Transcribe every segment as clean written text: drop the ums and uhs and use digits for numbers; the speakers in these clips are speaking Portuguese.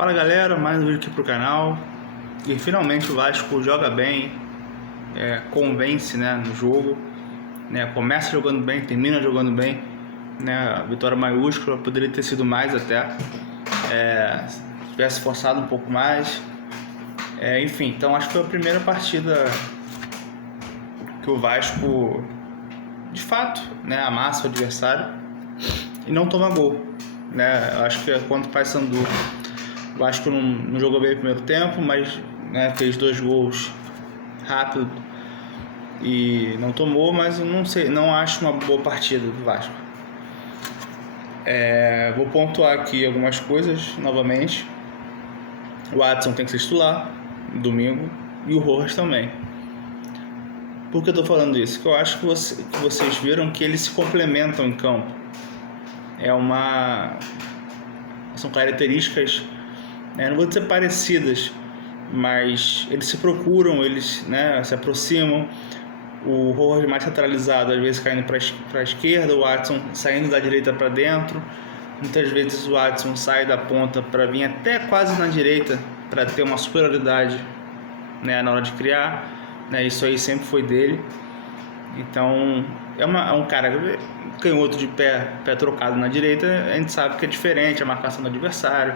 Fala galera, mais um vídeo aqui pro canal. E finalmente o Vasco joga bem, convence, né, no jogo, né, começa jogando bem, termina jogando bem, né, a vitória maiúscula, poderia ter sido mais até, se tivesse forçado um pouco mais, enfim, então acho que foi a primeira partida que o Vasco de fato, né, amassa o adversário e não toma gol, né. Eu acho que contra o Paysandu o Vasco não jogou bem no primeiro tempo, mas, né, fez 2 gols rápido e não tomou, mas eu não sei, não acho uma boa partida do Vasco. Vou pontuar aqui algumas coisas novamente. O Adson tem que ser titular domingo e o Rojas também. Por que eu tô falando isso? Porque eu acho que vocês viram que eles se complementam em campo. São características, não vou dizer parecidas, mas eles se procuram, eles, né, se aproximam. O Rojas mais centralizado, às vezes caindo para a esquerda, o Adson saindo da direita para dentro. Muitas vezes o Adson sai da ponta para vir até quase na direita, para ter uma superioridade, né, na hora de criar, né, isso aí sempre foi dele. Então é um cara canhoto de pé trocado na direita, a gente sabe que é diferente a marcação do adversário.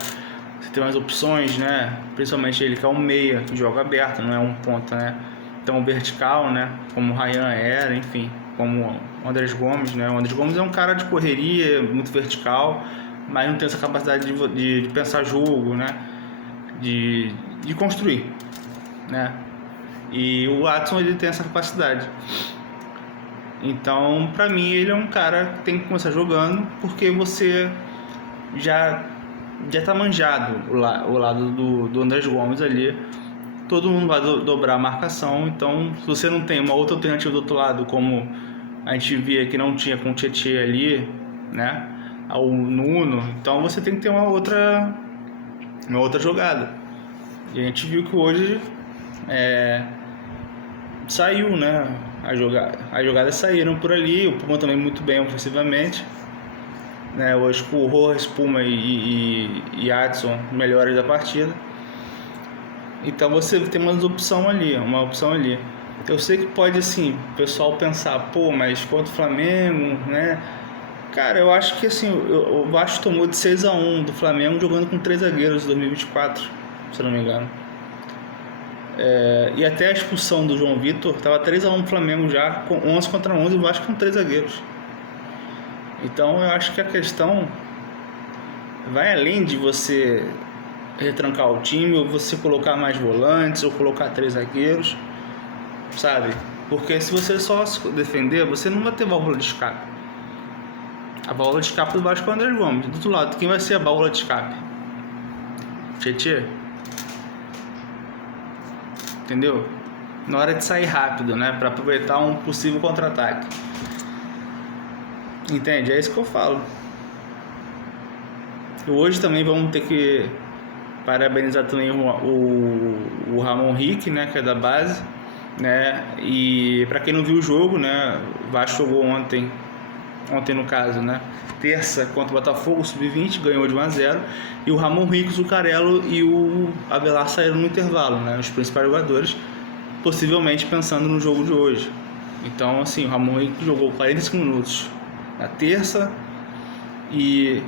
Você tem mais opções, né? Principalmente ele que é um meia, que joga aberto, não é um ponta, né, tão vertical, né, como o Ryan era, enfim, como o Andrés Gomes, né? O Andrés Gomes é um cara de correria, muito vertical, mas não tem essa capacidade de pensar jogo, né, de construir, né? E o Adson, ele tem essa capacidade. Então, pra mim, ele é um cara que tem que começar jogando, porque você já tá manjado o lado do Andrés Gomes ali. Todo mundo vai dobrar a marcação, então se você não tem uma outra alternativa do outro lado, como a gente via que não tinha com o Tietê ali, né, o Nuno, então você tem que ter uma outra jogada. E a gente viu que hoje saiu, né, as jogadas saíram por ali, o Puma também muito bem ofensivamente, né, hoje com o Rojas, Puma e Adson melhores da partida. Então você tem uma opção ali. Eu sei que pode, assim, o pessoal pensar, pô, mas contra o Flamengo, né? Cara, eu acho que assim, o Vasco tomou de 6-1 do Flamengo jogando com 3 zagueiros em 2024, se eu não me engano. E até a expulsão do João Vitor, tava 3-1 do Flamengo já, com 11 contra 11, e o Vasco com 3 zagueiros. Então eu acho que a questão vai além de você retrancar o time, ou você colocar mais volantes, ou colocar 3 zagueiros, sabe? Porque se você só se defender, você não vai ter válvula de escape. A válvula de escape do Vasco é o André Gomes. Do outro lado, quem vai ser a válvula de escape? Tietê? Entendeu? Na hora de sair rápido, né? Pra aproveitar um possível contra-ataque. Entende? É isso que eu falo. E hoje também vamos ter que parabenizar também o Ramon Rick, né, que é da base, né? E para quem não viu o jogo, né, o Vasco jogou ontem no caso, né, terça contra o Botafogo, sub-20, ganhou de 1-0, e o Ramon Rick, o Zucarello e o Avelar saíram no intervalo, né, os principais jogadores, possivelmente pensando no jogo de hoje. Então, assim, o Ramon Rick jogou 45 minutos na terça e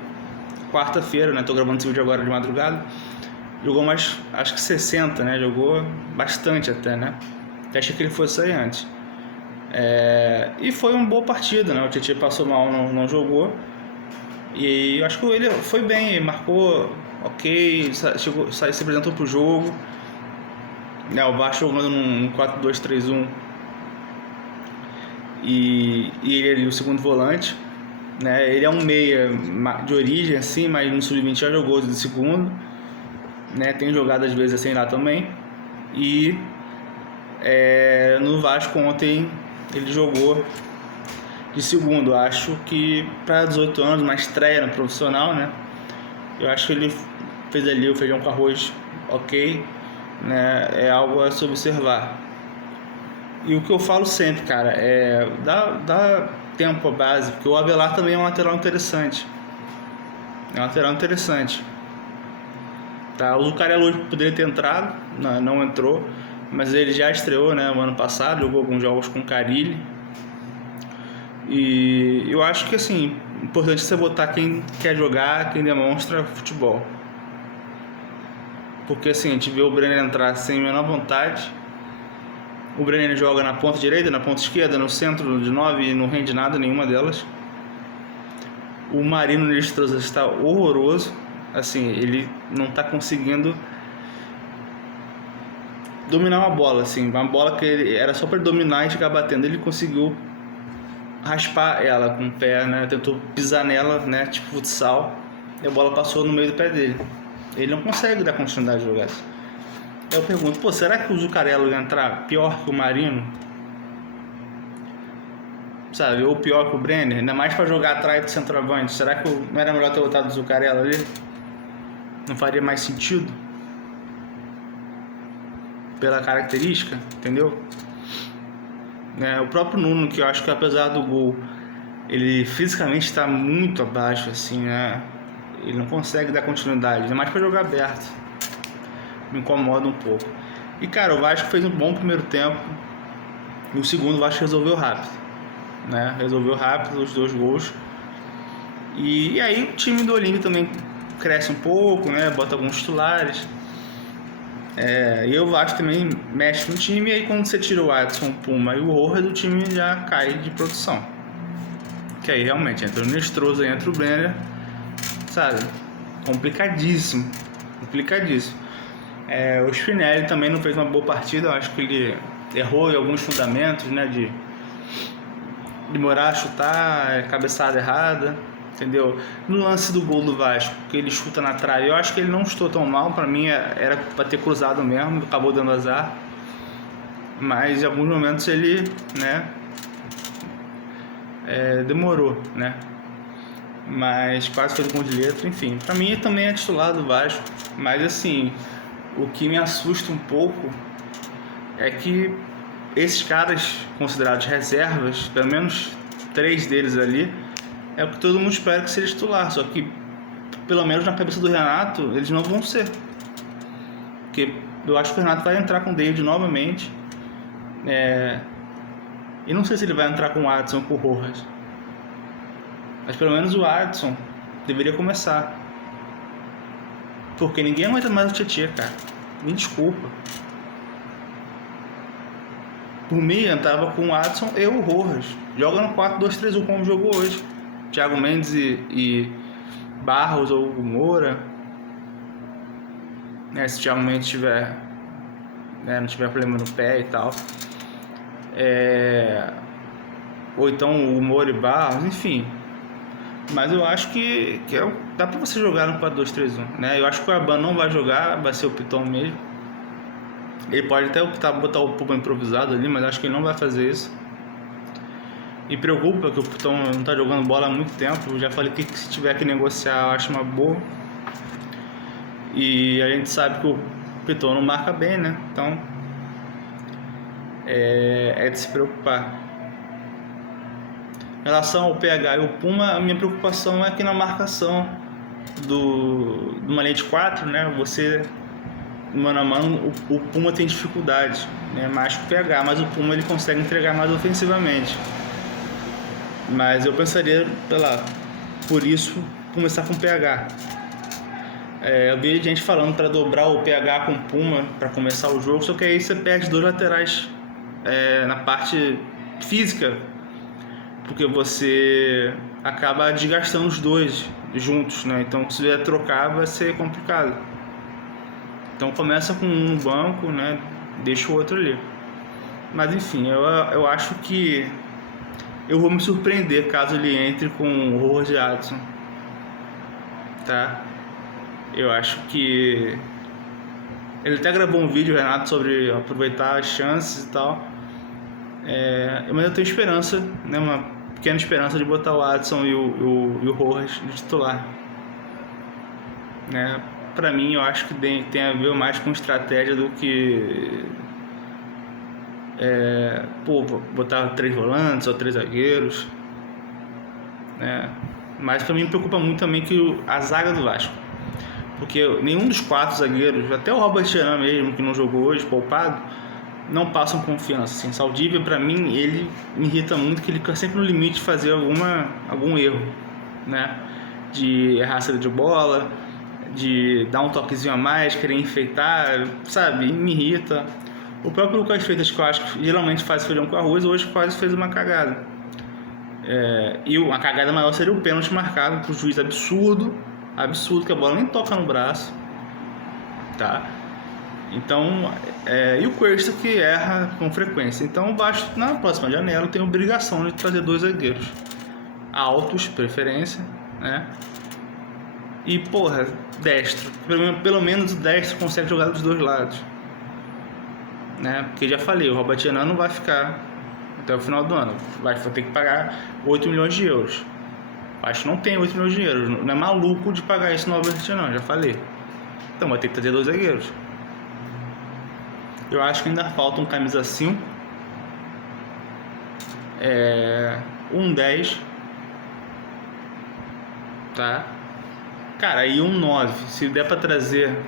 quarta-feira, né, tô gravando esse vídeo agora de madrugada. Jogou mais, acho que 60, né? Jogou bastante até, né? Eu achei que ele fosse sair antes. E foi uma boa partida, né? O Tietê passou mal, não jogou. E acho que ele foi bem, marcou ok, se apresentou pro jogo. Né? O Vasco jogando num 4-2-3-1. E ele ali, o segundo volante. Né? Ele é um meia de origem, assim, mas no sub-20 já jogou de segundo. Né, tem jogado às vezes assim lá também. E no Vasco ontem ele jogou de segundo. Acho que para 18 anos, uma estreia no profissional, né? Eu acho que ele fez ali o feijão com arroz ok, né? É algo a se observar. E o que eu falo sempre, cara, dá tempo à base, porque o Avelar também é um lateral interessante. Tá? O Zucarello hoje poderia ter entrado, não entrou, mas ele já estreou, né, no ano passado, jogou alguns jogos com o Carille. E eu acho que assim, importante você botar quem quer jogar, quem demonstra futebol. Porque assim, a gente vê o Brenner entrar sem a menor vontade. O Brenner joga na ponta direita, na ponta esquerda, no centro de 9 e não rende nada nenhuma delas. O Marino Nestrosa está horroroso. Assim, ele não está conseguindo dominar uma bola, assim, uma bola que ele era só para dominar e ficar batendo. Ele conseguiu raspar ela com o pé, né? Tentou pisar nela, né? Tipo futsal, e a bola passou no meio do pé dele. Ele não consegue dar continuidade de jogadas. Eu pergunto, pô, será que o Zucarello ia entrar pior que o Marino? Sabe, ou pior que o Brenner? Ainda mais para jogar atrás do centroavante. Será que não era melhor ter botado o Zucarello ali? Não faria mais sentido? Pela característica, entendeu? O próprio Nuno, que eu acho que apesar do gol, ele fisicamente está muito abaixo, assim, né? Ele não consegue dar continuidade, ainda mais para jogar aberto. Me incomoda um pouco. E cara, o Vasco fez um bom primeiro tempo. E o segundo o Vasco resolveu rápido, né? Resolveu rápido os 2 gols. E aí o time do Olímpia também cresce um pouco, né? Bota alguns titulares. E o Vasco também mexe no time. E aí quando você tira o Adson, o Puma e o Rojas, o time já cai de produção. Que aí realmente entra o Nestrosa, entra o Brenner, sabe? Complicadíssimo. O Spinelli também não fez uma boa partida. Eu acho que ele errou em alguns fundamentos, né? De demorar a chutar, cabeçada errada, entendeu? No lance do gol do Vasco, que ele chuta na trave, eu acho que ele não chutou tão mal. Pra mim era pra ter cruzado mesmo, acabou dando azar. Mas em alguns momentos ele, né? Demorou, né? Mas quase fez o gol de letra, enfim. Pra mim também é titular do Vasco. Mas assim, o que me assusta um pouco é que esses caras considerados reservas, pelo menos 3 deles ali, é o que todo mundo espera que seja titular. Só que, pelo menos na cabeça do Renato, eles não vão ser. Porque eu acho que o Renato vai entrar com o David novamente. E não sei se ele vai entrar com o Adson ou com o Rojas. Mas pelo menos o Adson deveria começar. Porque ninguém aguenta mais o Tietchan, cara. Me desculpa. Por mim, entrava com o Adson e o Rojas. Joga no 4-2-3-1 como jogou hoje. Thiago Mendes e Barros ou o Moura. Se o Thiago Mendes não tiver problema no pé e tal. Ou então o Moura e Barros, enfim. Mas eu acho que dá pra você jogar no 4-2-3-1, né? Eu acho que o Aban não vai jogar, vai ser o Piton mesmo. Ele pode até optar por botar o Puma improvisado ali, mas acho que ele não vai fazer isso. E preocupa que o Piton não tá jogando bola há muito tempo. Eu já falei que se tiver que negociar, eu acho uma boa. E a gente sabe que o Piton não marca bem, né? Então é de se preocupar. Em relação ao PH e o Puma, a minha preocupação é que na marcação de uma linha de 4, né, você mano a mano, o Puma tem dificuldade, né, mais que o PH, mas o Puma ele consegue entregar mais ofensivamente. Mas eu pensaria, por isso, começar com o PH. Eu vi gente falando para dobrar o PH com o Puma para começar o jogo, só que aí você perde 2 laterais na parte física, porque você acaba desgastando os 2 juntos, né? Então se vier trocar vai ser complicado. Então começa com um no banco, né? Deixa o outro ali. Mas enfim, eu acho que eu vou me surpreender caso ele entre com o Rojas e Adson, tá? Eu acho que ele até gravou um vídeo, Renato, sobre aproveitar as chances e tal. Mas eu tenho esperança, né? Uma pequena esperança de botar o Adson e o Rojas de titular, né? Pra mim, eu acho que tem a ver mais com estratégia do que botar 3 volantes ou 3 zagueiros, né? Mas pra mim me preocupa muito também que a zaga do Vasco, Porque nenhum dos 4 zagueiros, até o Robert Renan mesmo, que não jogou hoje, poupado, não passam confiança. Assim, Saldívia, pra mim, ele me irrita muito, que ele fica sempre no limite de fazer algum erro, né? De errar a saída de bola, de dar um toquezinho a mais, querer enfeitar, sabe? E me irrita. O próprio Lucas Freitas, que eu acho que geralmente faz feijão com arroz, hoje quase fez uma cagada. E a cagada maior seria o pênalti marcado pro juiz absurdo, que a bola nem toca no braço, tá? Então, e o Cuesta que erra com frequência. Então o Vasco, na próxima janela, tem a obrigação de trazer 2 zagueiros altos, preferência, né? E porra, destro. Pelo menos o destro consegue jogar dos 2 lados, né? Porque já falei, o Robert Renan não vai ficar até o final do ano, vai ter que pagar 8 milhões de euros. Acho que não tem 8 milhões de euros, não é maluco de pagar isso no Robert Renan, já falei. Então vai ter que trazer 2 zagueiros. Eu acho que ainda falta um camisa 5, um 10, tá? Cara, e um 9. Se der pra trazer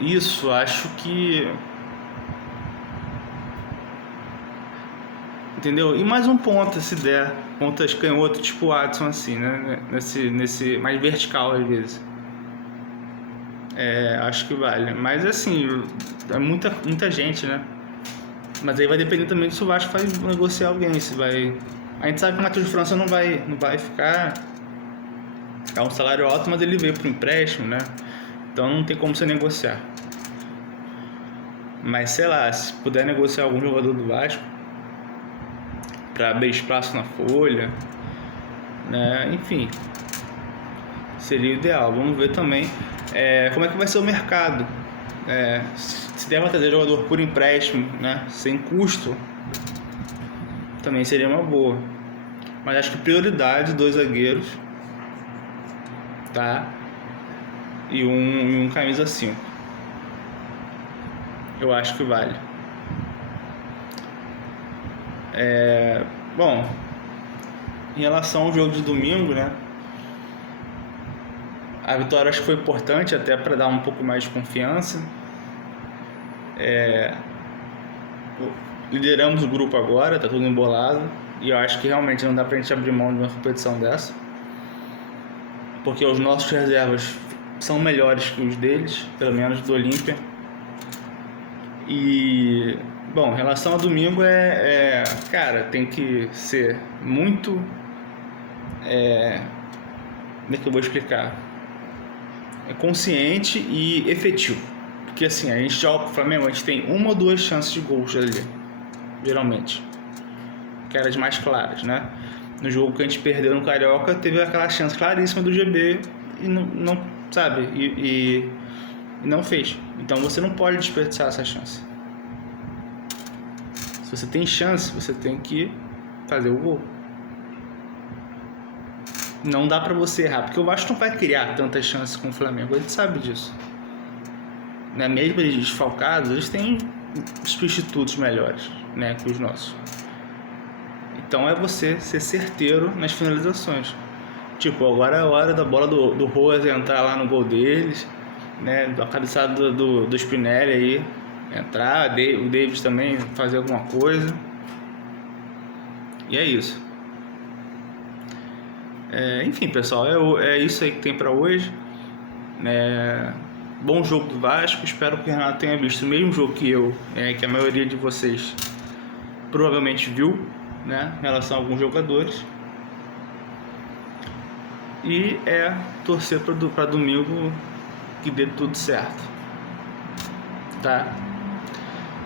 isso, acho que... Entendeu? E mais um ponta, se der. Pontas canhoto, tipo o Adson, assim, né? Nesse mais vertical, às vezes. Acho que vale. Mas, assim, é muita gente, né? Mas aí vai depender também se o Vasco vai negociar alguém. Se vai... A gente sabe que o Matheus França não vai ficar... É um salário alto, mas ele veio pro empréstimo, né? Então não tem como você negociar. Mas, sei lá, se puder negociar algum jogador do Vasco para abrir espaço na folha, né? Enfim, seria o ideal. Vamos ver também como é que vai ser o mercado. Se der para trazer jogador por empréstimo, né? Sem custo, também seria uma boa. Mas acho que prioridade 2 zagueiros, tá? E um camisa 5. Eu acho que vale. Bom, em relação ao jogo de domingo, né? A vitória acho que foi importante até para dar um pouco mais de confiança. Lideramos o grupo agora, tá tudo embolado. E eu acho que realmente não dá pra gente abrir mão de uma competição dessa, porque os nossos reservas são melhores que os deles, pelo menos do Olímpia. E, bom, em relação ao domingo, cara, tem que ser muito... como é que eu vou explicar? Consciente e efetivo. Porque, assim, a gente joga com o Flamengo, a gente tem 1 ou 2 chances de gols ali, geralmente. Que eram as mais claras, né? No jogo que a gente perdeu no Carioca, teve aquela chance claríssima do GB e não sabe? E não fez. Então você não pode desperdiçar essa chance. Se você tem chance, você tem que fazer o gol. Não dá pra você errar, porque o Vasco não vai criar tantas chances com o Flamengo, a gente sabe disso. Né? Mesmo eles desfalcados, eles têm substitutos melhores, né, que os nossos. Então é você ser certeiro nas finalizações. Tipo, agora é a hora da bola do Roas entrar lá no gol deles, né? A cabeçada do Spinelli aí entrar, o Davis também fazer alguma coisa. E é isso. Enfim, pessoal, é isso aí que tem pra hoje. Bom jogo do Vasco. Espero que o Renato tenha visto o mesmo jogo que eu, que a maioria de vocês provavelmente viu, né, em relação a alguns jogadores. E torcer para domingo que dê tudo certo, tá?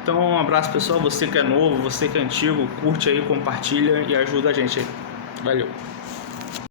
Então um abraço, pessoal. Você que é novo, você que é antigo, curte aí, compartilha e ajuda a gente aí. Valeu!